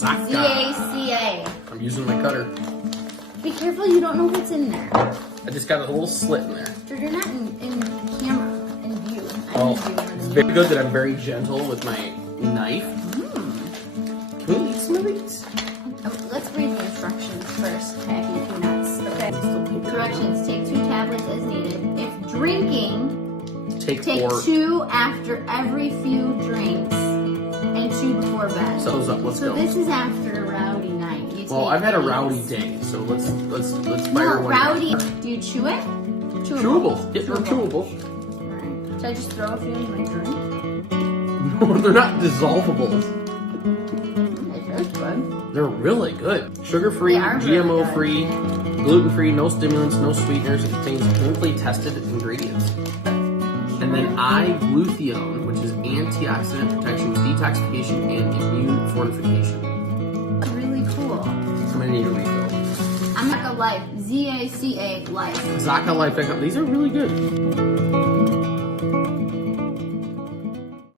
Zaca. Z-A-C-A. I'm using my cutter. Be careful, you don't know what's in there. I just got a little slit in there. You're not in camera, in view. Oh, It's very good that I'm very gentle with my knife. Can we eat some of these? Let's read the instructions first, Happy Peanuts. Okay. Directions: take 2 tablets as needed. If drinking, Take 4. 2 after every few drinks and 2 before bed. Settle up. Let's So go. this is after a rowdy night. You Well, take I've had a these. rowdy day, so let's fire No, one. rowdy. Do you chew it? Chewables. Yeah, they're chewables. Alright. Should I just throw a few in my drink? No, they're not dissolvables. They taste good. They're really good. Sugar-free, They are really GMO-free, gluten-free, no stimulants, no sweeteners. It contains clinically tested ingredients. And then I-glutathione, which is antioxidant protection, detoxification, and immune fortification. Really cool. I'm gonna need a refill. I'm Zaca Life. Z-A-C-A Life. ZacaLife.com. These are really good.